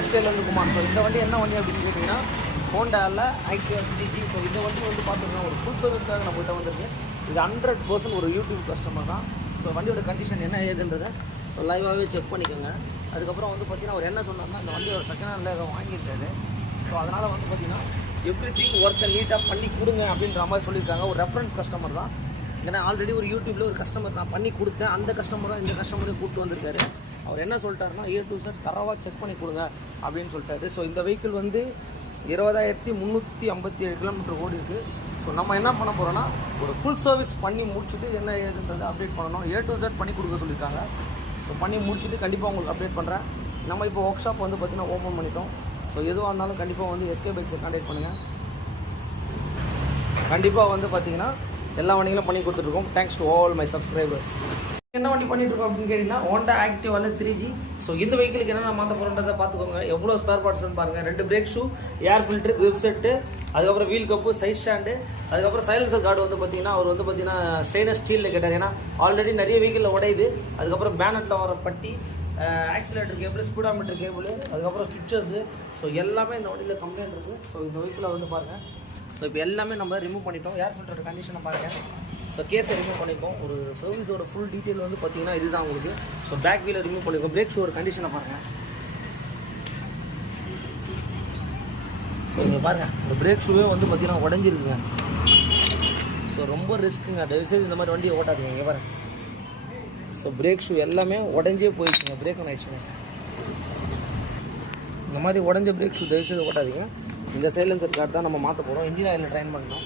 எஸ்கேலேருந்து Kumar. So இந்த வண்டி என்ன வண்டி அப்படின்னு கேட்டிங்கன்னா ஹோண்டாவில் ஆக்டிவா 3G. ஸோ இந்த வண்டி வந்து பார்த்தீங்கன்னா ஒரு ஃபுல் சர்வீஸ்க்காக நம்மகிட்ட வந்திருக்கு. இது 100% ஒரு யூடியூப் கஸ்டமர் தான். ஸோ வண்டியோட கண்டிஷன் என்ன ஏதுன்றதை ஸோ லைவாகவே செக் பண்ணிக்கோங்க. அதுக்கப்புறம் வந்து பார்த்தீங்கன்னா அவர் என்ன சொன்னார்னா இந்த வண்டியோட செகண்ட் ஹேண்டில் வாங்கியிருக்காரு. ஸோ அதனால் வந்து பார்த்தீங்கன்னா எவ்ரிதிங் ஒர்க்கை நீட்டாக பண்ணி கொடுங்க அப்படின்ற மாதிரி சொல்லியிருக்காங்க. ஒரு ரெஃபரன்ஸ் கஸ்டமர் தான். ஏன்னா ஆல்ரெடி ஒரு யூடியூப்பில் ஒரு கஸ்டமர் நான் பண்ணி கொடுத்தேன். அந்த கஸ்டமர் தான் இந்த கஸ்டமரையும் கூப்பிட்டு வந்திருக்காரு. அவர் என்ன சொல்லிட்டாருன்னா A to Z தரவாக செக் பண்ணி கொடுங்க அப்படின்னு சொல்லிட்டாரு. ஸோ இந்த வெஹிக்கிள் வந்து 20,357 கிலோமீட்டர் ஓடி இருக்குது. ஸோ நம்ம என்ன பண்ண போகிறோன்னா ஒரு ஃபுல் சர்வீஸ் பண்ணி முடிச்சுட்டு என்ன ஏதுன்றதை அப்டேட் பண்ணணும். A to Z பண்ணி கொடுக்க சொல்லியிருக்காங்க. ஸோ பண்ணி முடிச்சுட்டு கண்டிப்பாக உங்களுக்கு அப்டேட் பண்ணுறேன். நம்ம இப்போ ஒர்க் ஷாப் வந்து பார்த்திங்கன்னா ஓப்பன் பண்ணிட்டோம். ஸோ எதுவாக இருந்தாலும் கண்டிப்பாக வந்து SK பைக்ஸை கான்டாக்ட் பண்ணுங்கள். கண்டிப்பாக வந்து பார்த்திங்கன்னா எல்லா வண்டிகளும் பண்ணி கொடுத்துட்ருக்கோம். Thanks to all my subscribers. என்ன வண்டி பண்ணிட்டு இருக்கோம் அப்படின்னு கேட்டிங்கன்னா ஹோண்டா ஆக்டிவாவில் 3G. ஸோ இந்த வெஹிக்கிளுக்கு என்னென்ன மாற்ற போகிறோன்றதை பார்த்துக்கோங்க. எவ்வளோ ஸ்பேர் பார்ட்ஸ்னு பாருங்கள். 2 பிரேக் ஷூ, ஏர் ஃபில்ட்ரு, கிரிப் செட்டு, அதுக்கப்புறம் வீல் கப்பு, சைஸ் ஸ்டாண்டு, அதுக்கப்புறம் சைலன்சர் கார்டு வந்து பார்த்தீங்கன்னா அவர் வந்து பார்த்தீங்கன்னா ஸ்டெயின்லெஸ் ஸ்டீலில் கேட்டார். ஏன்னா ஆல்ரெடி நிறைய வெஹிக்கிளில் உடையுது. அதுக்கப்புறம் பேனட்டில் வர பட்டி, ஆக்சிலேட்டர் கேபிள், ஸ்பீடாமீட்டர் கேபிள், அதுக்கப்புறம் சுவிச்சஸ்ஸு. ஸோ எல்லாமே இந்த வண்டியில் கம்ப்ளைண்ட் இருக்குது. ஸோ இந்த வெஹிக்கிளை வந்து பாருங்கள். ஸோ இப்போ எல்லாமே நம்ம ரிமூவ் பண்ணிட்டோம். ஏர் ஃபில்டரோட கண்டிஷனை பாருங்கள். ஸோ கேஸை ரிமூவ் பண்ணியிருக்கோம். ஒரு சர்வீஸோட ஃபுல் டீட்டெயில் வந்து பார்த்தீங்கன்னா இதுதான் உங்களுக்கு. ஸோ பேக் வீலை ரிமூவ் பண்ணியிருக்கோம். பிரேக் ஷூவோட கண்டிஷனை பாருங்கள். ஸோ இங்கே பாருங்கள், இந்த பிரேக் ஷூவே வந்து பார்த்தீங்கன்னா உடஞ்சிருக்குங்க. ஸோ ரொம்ப ரிஸ்க்குங்க. தயவுசெய்து இந்த மாதிரி வண்டியை ஓட்டாதீங்க. இங்கே பாருங்கள். ஸோ பிரேக் ஷூ எல்லாமே உடஞ்சே போயிடுச்சுங்க. பிரேக் ஒன்று ஆயிடுச்சுங்க. இந்த மாதிரி உடஞ்ச பிரேக் ஷூ தயவுசெய்து ஓட்டாதீங்க. இந்த சைலன்சர் கார்டு தான் நம்ம மாற்ற போகிறோம். இன்ஜின் ஆயிலில் ட்ரைன் பண்ணோம்.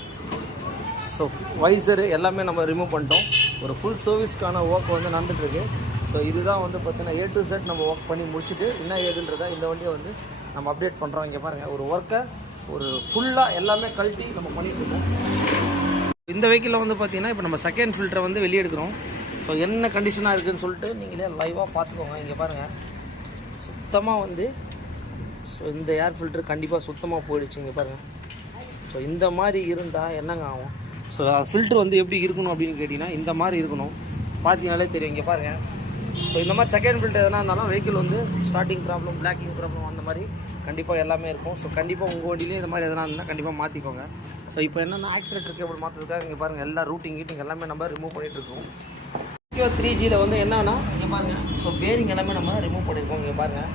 ஸோ வைசரு எல்லாமே நம்ம ரிமூவ் பண்ணிட்டோம். ஒரு ஃபுல் சர்வீஸ்க்கான ஒர்க் வந்து நடந்துகிட்ருக்கு. ஸோ இதுதான் வந்து பார்த்தீங்கன்னா A to Z நம்ம ஒர்க் பண்ணி முடிச்சுட்டு என்ன ஏதுன்றதை இந்த வண்டியை வந்து நம்ம அப்டேட் பண்ணுறோம். இங்கே பாருங்கள், ஒரு ஒர்க்கை ஒரு ஃபுல்லாக எல்லாமே கழட்டி நம்ம பண்ணிட்டுருக்கோம். இந்த வெஹிக்கிளில் வந்து பார்த்தீங்கன்னா இப்போ நம்ம செகண்ட் ஃபில்டரை வந்து வெளியே எடுக்கிறோம். ஸோ என்ன கண்டிஷனாக இருக்குதுன்னு சொல்லிட்டு நீங்களே லைவாக பார்த்துக்கோங்க. இங்கே பாருங்கள், சுத்தமாக வந்து ஸோ இந்த ஏர் ஃபில்டர் கண்டிப்பாக சுத்தமாக போயிடுச்சு. இங்கே பாருங்கள். ஸோ இந்த மாதிரி இருந்தால் என்னங்க ஆகும்? ஸோ ஃபில்ட்ரு வந்து எப்படி இருக்கணும் அப்படின்னு கேட்டிங்கன்னா இந்த மாதிரி இருக்கணும். பார்த்தீங்கனாலே தெரியும். இங்கே பாருங்கள். ஸோ இந்த மாதிரி செகண்ட் ஃபில்டர் எதனா இருந்தாலும் வெஹிக்கிள் வந்து ஸ்டார்டிங் ப்ராப்ளம், பிளாக்கிங் ப்ராப்ளம் அந்த மாதிரி கண்டிப்பாக எல்லாமே இருக்கும். ஸோ கண்டிப்பாக உங்கள் வண்டியிலே இந்த மாதிரி எதனா இருந்தால் கண்டிப்பாக மாற்றிக்கோங்க. ஸோ இப்போ என்னென்னா ஆக்சிலேட்டர் கேபிள் மாற்றுறதுக்காக இங்கே பாருங்கள் எல்லா ரூட்டிங் கீட்டிங் எல்லாமே நம்ம ரிமூவ் பண்ணிகிட்ருக்கோம். 3Gயில் வந்து என்னன்னா இங்கே பாருங்கள். ஸோ பேரிங் எல்லாமே நம்ம ரிமூவ் பண்ணியிருக்கோம். இங்கே பாருங்கள்.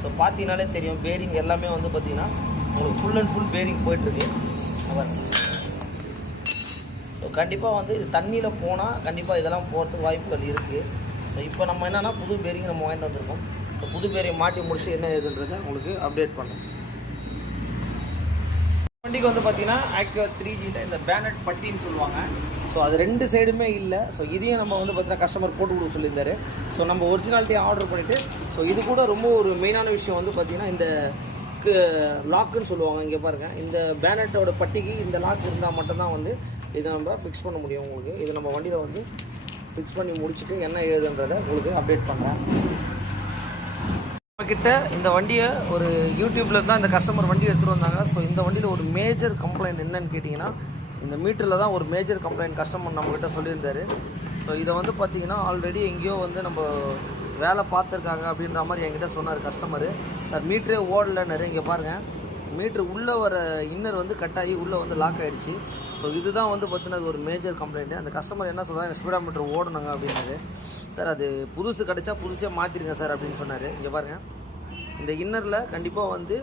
ஸோ பார்த்தீங்கனாலே தெரியும். பேரிங் எல்லாமே வந்து பார்த்திங்கன்னா உங்களுக்கு ஃபுல் அண்ட் ஃபுல் பேரிங் போய்ட்டுருக்கு. ஸோ கண்டிப்பாக வந்து இது தண்ணியில் போனால் கண்டிப்பாக இதெல்லாம் போகிறதுக்கு வாய்ப்புகள் இருக்குது. ஸோ இப்போ நம்ம என்னென்னா புது பேரிங் நம்ம வாங்கிட்டு வந்திருக்கோம். ஸோ புது பேரிங் மாட்டி முடிச்சு என்ன ஏதுன்றதை உங்களுக்கு அப்டேட் பண்ணோம். வண்டிக்கு வந்து பார்த்தீங்கன்னா ஆக்டிவா 3Gயில் இந்த பேனட் பட்டின்னு சொல்லுவாங்க. ஸோ அது 2 சைடுமே இல்லை. ஸோ இதையும் நம்ம வந்து பார்த்தீங்கன்னா கஸ்டமர் போட்டு கொடுக்க சொல்லியிருந்தாரு. ஸோ நம்ம ஒரிஜினாலிட்டியாக ஆர்டர் பண்ணிவிட்டு ஸோ இது கூட ரொம்ப ஒரு மெயினான விஷயம் வந்து பார்த்திங்கன்னா இந்த லாக்குன்னு சொல்லுவாங்க. இங்கே பாருங்கள், இந்த பேனட்டோட பட்டிக்கு இந்த லாக் இருந்தால் மட்டும்தான் வந்து இதை நம்ம ஃபிக்ஸ் பண்ண முடியும். உங்களுக்கு இது நம்ம வண்டியில் வந்து ஃபிக்ஸ் பண்ணி முடிச்சுட்டு என்ன ஏதுன்றதை உங்களுக்கு அப்டேட் பண்ணுறேன். நம்மக்கிட்ட இந்த வண்டியை ஒரு யூடியூப்பில் தான் இந்த கஸ்டமர் வண்டி எடுத்துகிட்டு வந்தாங்க. ஸோ இந்த வண்டியில் ஒரு மேஜர் கம்ப்ளைண்ட் என்னன்னு கேட்டிங்கன்னா இந்த மீட்டரில் தான் ஒரு மேஜர் கம்ப்ளைண்ட் கஸ்டமர் நம்மக்கிட்ட சொல்லியிருந்தார். ஸோ இதை வந்து பார்த்திங்கன்னா ஆல்ரெடி எங்கேயோ வந்து நம்ம வேலை பார்த்துருக்காங்க அப்படின்ற மாதிரி என்கிட்ட சொன்னார் கஸ்டமரு. சார் மீட்டரே ஓடலைன்னு. இங்கே பாருங்கள், மீட்ரு உள்ளே வர இன்னர் வந்து கட்டாகி உள்ளே வந்து லாக் ஆகிடுச்சு. ஸோ இதுதான் வந்து பார்த்தீங்கன்னா ஒரு மேஜர் கம்ப்ளைண்ட்டு. அந்த கஸ்டமர் என்ன சொல்கிறாங்க, ஸ்பீடா மீட்டர் ஓடணுங்க அப்படின்னாரு. சார் அது புதுசு கிடச்சா புதுசே மாற்றிடுங்க சார் அப்படின்னு சொன்னார். இங்கே பாருங்கள், இந்த இன்னரில் கண்டிப்பாக வந்து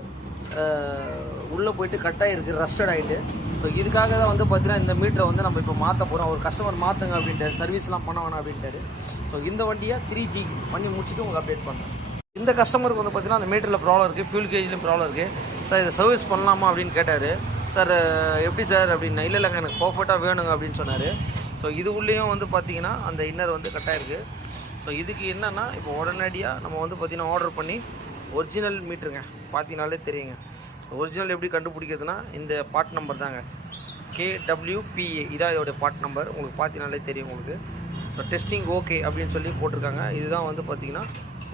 உள்ளே போயிட்டு கட்டாகிருக்கு, ரஸ்டட் ஆகிட்டு. ஸோ இதுக்காக தான் வந்து பார்த்தீங்கன்னா இந்த மீட்டரை வந்து நம்ம இப்போ மாற்ற போகிறோம். ஒரு கஸ்டமர் மாற்றுங்க அப்படின்ட்டு, சர்வீஸ்லாம் பண்ண வேணாம் அப்படின்ட்டாரு. ஸோ இந்த வண்டியை 3G பண்ணி முடிச்சுட்டு உங்களுக்கு அப்டேட் பண்ணுறேன். இந்த கஸ்டமருக்கு வந்து பார்த்தீங்கன்னா அந்த மீட்டரில் ப்ராப்ளம் இருக்குது, ஃபியூல் கேஜ்லேயும் ப்ராப்ளம் இருக்குது. சார் இதை சர்வீஸ் பண்ணலாமா அப்படின்னு கேட்டார். சார் எப்படி சார் அப்படின்னா, இல்லை இல்லைங்க எனக்கு பர்ஃபெக்டாக வேணுங்க அப்படின்னு சொன்னார். ஸோ இது உள்ளேயும் வந்து பார்த்திங்கன்னா அந்த இன்னர் வந்து கட்டாயிருக்கு. ஸோ இதுக்கு என்னென்னா இப்போ உடனடியாக நம்ம வந்து பார்த்திங்கன்னா ஆர்டர் பண்ணி ஒரிஜினல் மீட்டருங்க பார்த்தீங்கனாலே தெரியுங்க. ஸோ ஒரிஜினல் எப்படி கண்டுபிடிக்கிறதுனா இந்த பார்ட் நம்பர் தாங்க, KWPA இதான் இதோடைய பார்ட் நம்பர். உங்களுக்கு பார்த்தீங்கனாலே தெரியும் உங்களுக்கு. ஸோ டெஸ்டிங் ஓகே அப்படின்னு சொல்லி போட்டிருக்காங்க. இதுதான் வந்து பார்த்திங்கன்னா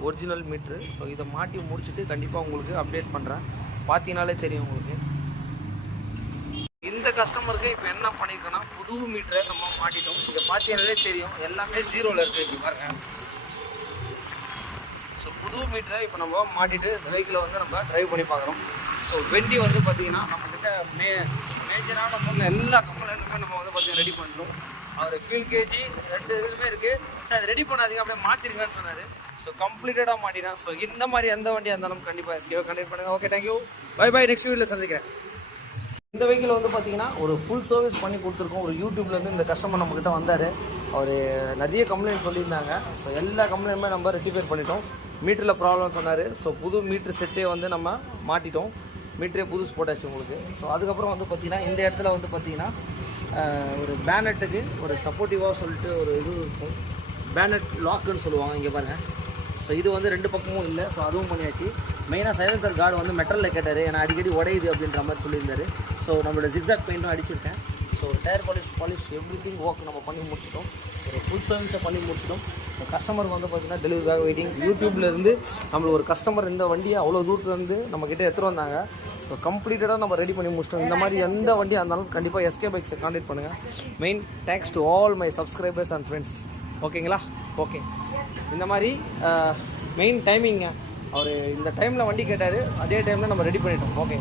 ஒரிஜினல் மீட்ரு. ஸோ இதை மாட்டி முடிச்சுட்டு கண்டிப்பாக உங்களுக்கு அப்டேட் பண்ணுறேன். பார்த்தீங்கனாலே தெரியும் உங்களுக்கு. இந்த கஸ்டமருக்கு இப்போ என்ன பண்ணியிருக்கோன்னா புது மீட்டரை நம்ம மாட்டிட்டோம். இதை பார்த்தீங்கனாலே தெரியும் எல்லாமே 0ல் இருக்குது. இங்கே பாருங்கள். ஸோ புது மீட்டரை இப்போ நம்ம மாட்டிட்டு இந்த வெஹிக்கிளை வந்து நம்ம ட்ரைவ் பண்ணி பார்க்குறோம். ஸோ வண்டி வந்து பார்த்திங்கன்னா நம்மக்கிட்ட மேஜரான சொன்ன எல்லா கம்பெனிலுமே நம்ம வந்து பார்த்திங்கன்னா ரெடி பண்ணுறோம். அவர் ஃபியூல் கேஜி 2 இதுவுமே இருக்குது. சார் அதை ரெடி பண்ணாதீங்க, அப்படியே மாற்றிருங்கன்னு சொன்னார். ஸோ கம்ப்ளீட்டடாக மாட்டினேன். ஸோ இந்த மாதிரி எந்த வண்டியாக இருந்தாலும் கண்டிப்பாக எஸ்கேவை கண்டக்ட் பண்ணுங்கள். Okay, thank you, bye bye. Next வீடியோவில் சந்திக்கிறேன். இந்த வெஹிக்கிள் வந்து பார்த்திங்கன்னா ஒரு ஃபுல் சர்வீஸ் பண்ணி கொடுத்துருக்கோம். ஒரு யூடியூப்லேருந்து இந்த கஸ்டமர் நம்மக்கிட்ட வந்தார். அவர் நிறைய கம்ப்ளைண்ட் சொல்லியிருந்தாங்க. ஸோ எல்லா கம்ப்ளைண்ட்டுமே நம்ம ரெக்டிஃபை பண்ணிட்டோம். மீட்டரில் ப்ராப்ளம் சொன்னார். ஸோ புது மீட்ரு செட்டே வந்து நம்ம மாட்டிட்டோம். மீட்டரே புதுசு போட்டாச்சு உங்களுக்கு. ஸோ அதுக்கப்புறம் வந்து பார்த்திங்கன்னா இந்த இடத்துல வந்து பார்த்திங்கன்னா ஒரு பேனட்டுக்கு ஒரு சப்போர்ட்டிவாக சொல்லிட்டு ஒரு இது இருக்கும். பேனட் லாக்குன்னு சொல்லுவாங்க, இங்கே பாருங்கள். ஸோ இது வந்து 2 பக்கமும் இல்லை. ஸோ அதுவும் பண்ணியாச்சு. மெயினாக சைலன்சர் கார்டு வந்து மெட்டலில் கேட்டார். ஏன்னா அடிக்கடி உடையுது அப்படின்ற மாதிரி சொல்லியிருந்தார். ஸோ நம்மளோட ஜிக்ஸாக் பெயிண்ட்டும் அடிச்சிருக்கேன். So tyre polish everything work நம்ம பண்ணி முடிச்சிட்டோம். ஒரு ஃபுல் சர்வீஸை பண்ணி முடிச்சிட்டோம். ஸோ கஸ்டமருக்கு வந்து பார்த்திங்கன்னா டெலிவரிக்காக வெயிட்டிங். யூடியூப்லேருந்து நம்மளுக்கு ஒரு கஸ்டமர் இந்த வண்டியை அவ்வளோ தூரத்துலேருந்து நம்மக்கிட்ட எடுத்துகிட்டு வந்தாங்க. ஸோ கம்ப்ளீட்டடாக நம்ம ரெடி பண்ணி முடிச்சிட்டோம். இந்த மாதிரி எந்த வண்டியாக இருந்தாலும் கண்டிப்பாக எஸ்கே பைக்ஸை கான்டாக்ட் பண்ணுங்கள். Main thanks to all my subscribers and friends. ஓகேங்களா? ஓகே. இந்த மாதிரி மெயின் டைமிங்க அவர் இந்த டைமில் வண்டி கேட்டார். அதே டைமில் நம்ம ரெடி பண்ணிட்டோம். ஓகே.